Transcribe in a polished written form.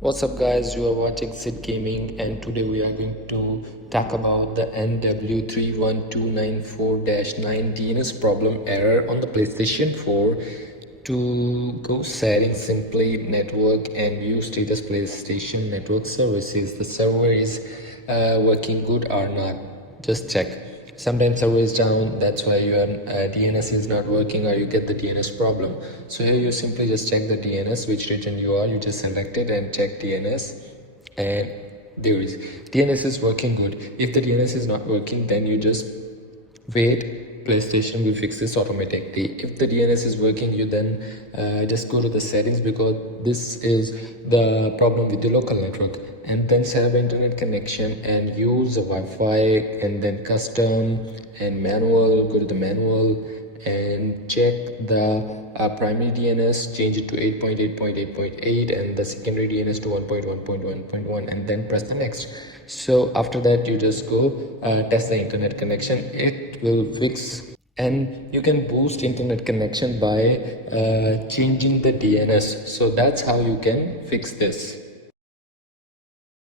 What's up guys, you are watching Sid Gaming and today we are going to talk about the NW-31294-9 DNS problem error on the PlayStation 4. To go settings, simply network and view status PlayStation network services. The server is working good or not, just check. Sometimes server is down, that's why your DNS is not working or you get the DNS problem. So here you simply just check the DNS, which region you are, you just select it and check DNS, and there is DNS is working good. If the DNS is not working, then you just wait, PlayStation will fix this automatically. If the DNS is working, you then just go to the settings, because this is the problem with the local network, and then set up internet connection and use the Wi-Fi, and then custom and manual. Go to the manual and check the primary DNS, change it to 8.8.8.8 and the secondary DNS to 1.1.1.1, and then press the next. So after that you just go test the internet connection. It will fix, and you can boost internet connection by changing the DNS. So that's how you can fix this.